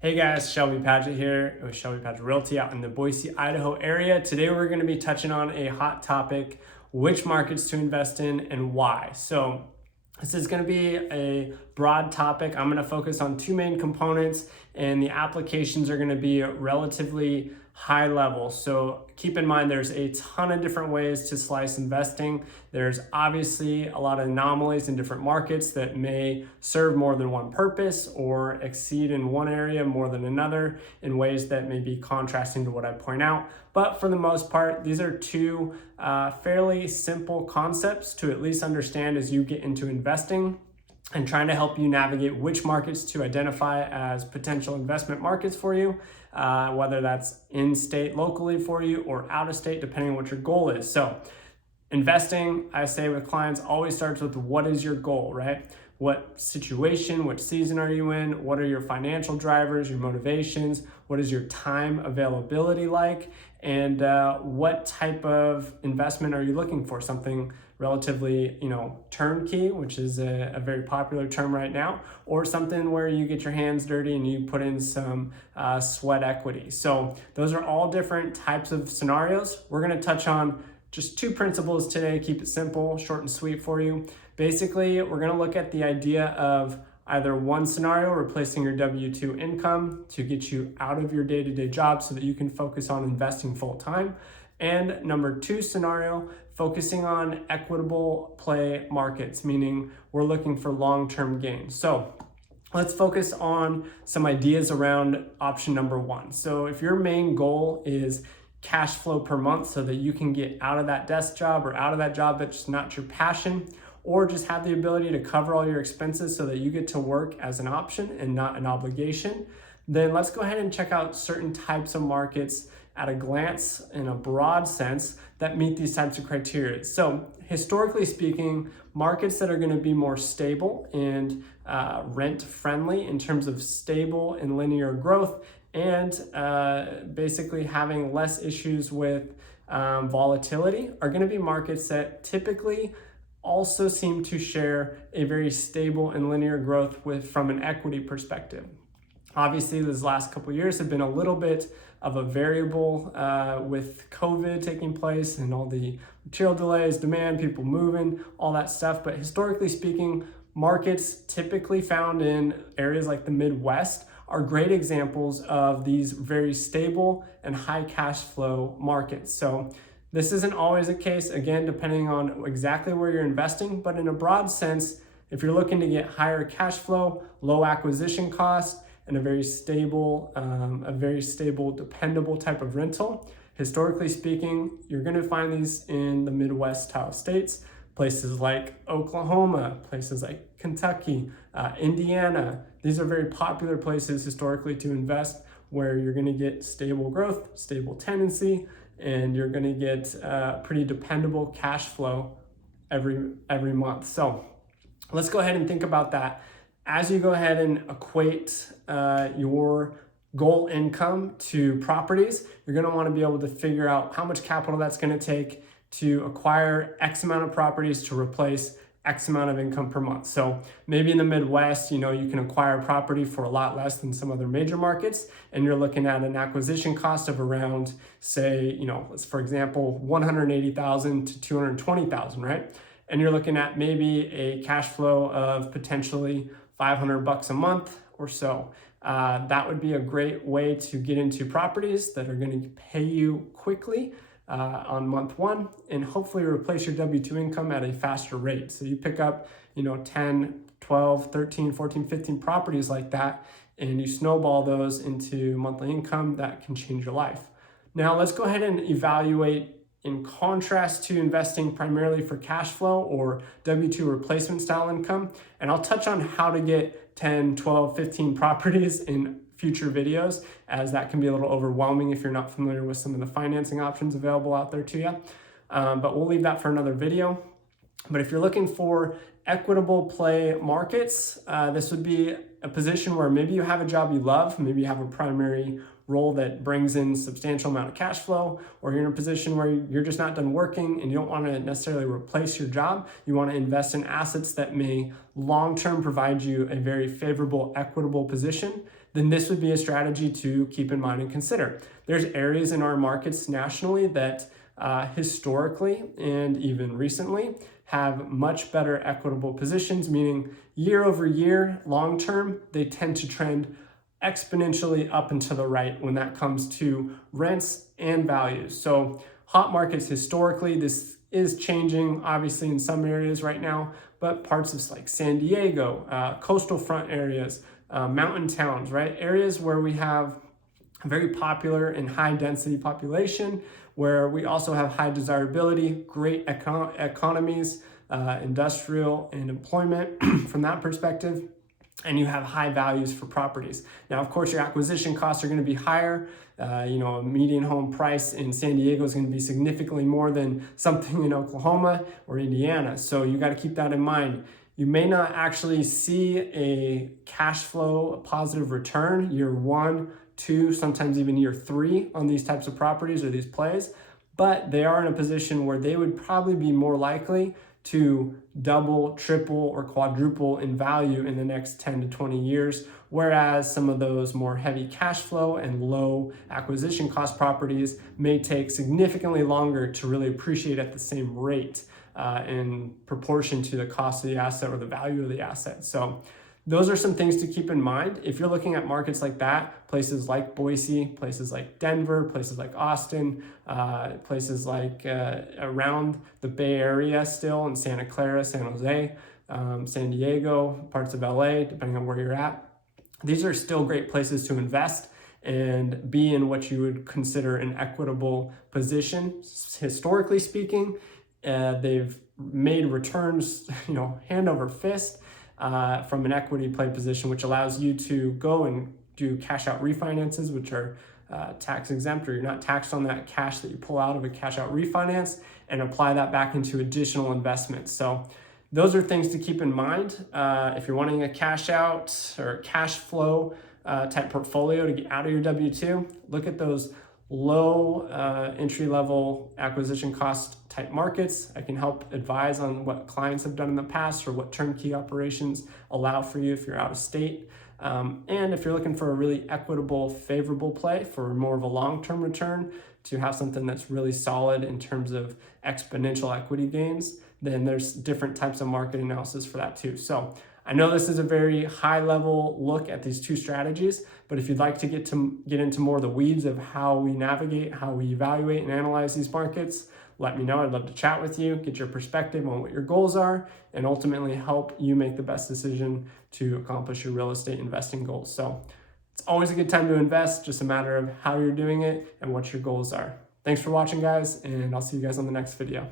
Hey guys, Shelby Padgett here with Shelby Padgett Realty out in the Boise, Idaho area. Today we're going to be touching on a hot topic, which markets to invest in and why. So this is going to be a broad topic. I'm going to focus on two main components and the applications are going to be relatively high level. So keep in mind there's a ton of different ways to slice investing. There's obviously a lot of anomalies in different markets that may serve more than one purpose or exceed in one area more than another in ways that may be contrasting to what I point out. But for the most part, these are two fairly simple concepts to at least understand as you get into investing and trying to help you navigate which markets to identify as potential investment markets for you, whether that's in state locally for you or out of state, depending on what your goal is. So investing, I say with clients, always starts with what is your goal, right? What situation, what season are you in? What are your financial drivers, your motivations? What is your time availability like? And what type of investment are you looking for? Something relatively, turnkey, which is a very popular term right now, or something where you get your hands dirty and you put in some sweat equity. So those are all different types of scenarios. We're going to touch on just two principles today, keep it simple, short and sweet for you. Basically, we're gonna look at the idea of either one scenario, replacing your W-2 income to get you out of your day-to-day job so that you can focus on investing full time. And number two scenario, focusing on equitable play markets, meaning we're looking for long-term gains. So let's focus on some ideas around option number one. So if your main goal is cash flow per month so that you can get out of that desk job or out of that job that's not your passion, or just have the ability to cover all your expenses so that you get to work as an option and not an obligation, then let's go ahead and check out certain types of markets at a glance in a broad sense that meet these types of criteria. So historically speaking, markets that are going to be more stable and rent friendly in terms of stable and linear growth, and basically having less issues with volatility are going to be markets that typically also seem to share a very stable and linear growth from an equity perspective. Obviously, these last couple of years have been a little bit of a variable with COVID taking place and all the material delays, demand, people moving, all that stuff. But historically speaking, markets typically found in areas like the Midwest are great examples of these very stable and high cash flow markets. So this isn't always the case, again, depending on exactly where you're investing, but in a broad sense, if you're looking to get higher cash flow, low acquisition costs, and a very stable, dependable type of rental, historically speaking, you're gonna find these in the Midwest style states, places like Oklahoma, places like Kentucky, Indiana. These are very popular places historically to invest where you're gonna get stable growth, stable tenancy, and you're gonna get pretty dependable cash flow every month. So let's go ahead and think about that. As you go ahead and equate your goal income to properties, you're gonna wanna be able to figure out how much capital that's gonna take to acquire X amount of properties to replace X amount of income per month. So maybe in the Midwest, you can acquire property for a lot less than some other major markets, and you're looking at an acquisition cost of around, say, let's for example, 180,000 to 220,000, right? And you're looking at maybe a cash flow of potentially $500 a month or so. That would be a great way to get into properties that are going to pay you quickly on month one and hopefully replace your W-2 income at a faster rate. So you pick up, 10, 12, 13, 14, 15 properties like that, and you snowball those into monthly income that can change your life. Now let's go ahead and evaluate in contrast to investing primarily for cash flow or W-2 replacement style income. And I'll touch on how to get 10, 12, 15 properties in future videos, as that can be a little overwhelming if you're not familiar with some of the financing options available out there to you. But we'll leave that for another video. But if you're looking for equitable play markets, this would be a position where maybe you have a job you love, maybe you have a primary role that brings in substantial amount of cash flow, or you're in a position where you're just not done working and you don't want to necessarily replace your job, you want to invest in assets that may long-term provide you a very favorable, equitable position, then this would be a strategy to keep in mind and consider. There's areas in our markets nationally that historically and even recently have much better equitable positions, meaning year over year, long term, they tend to trend exponentially up and to the right when that comes to rents and values. So hot markets historically, this is changing obviously in some areas right now, but parts of like San Diego, coastal front areas, mountain towns, right? Areas where we have a very popular and high density population, where we also have high desirability, great economies, industrial and employment from that perspective, and you have high values for properties. Now, of course, your acquisition costs are going to be higher. A median home price in San Diego is going to be significantly more than something in Oklahoma or Indiana. So you got to keep that in mind. You may not actually see a cash flow, a positive return year 1, 2, sometimes even year 3 on these types of properties or these plays, but they are in a position where they would probably be more likely to double, triple, or quadruple in value in the next 10 to 20 years, whereas some of those more heavy cash flow and low acquisition cost properties may take significantly longer to really appreciate at the same rate in proportion to the cost of the asset or the value of the asset. So those are some things to keep in mind. If you're looking at markets like that, places like Boise, places like Denver, places like Austin, places like around the Bay Area still, in Santa Clara, San Jose, San Diego, parts of LA, depending on where you're at. These are still great places to invest and be in what you would consider an equitable position. Historically speaking, they've made returns, hand over fist. From an equity play position, which allows you to go and do cash out refinances, which are tax exempt, or you're not taxed on that cash that you pull out of a cash out refinance, and apply that back into additional investments. So those are things to keep in mind. If you're wanting a cash out or cash flow type portfolio to get out of your W-2, look at those low entry level acquisition cost type markets. I can help advise on what clients have done in the past or what turnkey operations allow for you if you're out of state. And if you're looking for a really equitable, favorable play for more of a long-term return, to have something that's really solid in terms of exponential equity gains, then there's different types of market analysis for that too. So I know this is a very high level look at these two strategies, but if you'd like to get into more of the weeds of how we navigate, how we evaluate and analyze these markets, let me know. I'd love to chat with you, get your perspective on what your goals are, and ultimately help you make the best decision to accomplish your real estate investing goals. So it's always a good time to invest, just a matter of how you're doing it and what your goals are. Thanks for watching, guys, and I'll see you guys on the next video.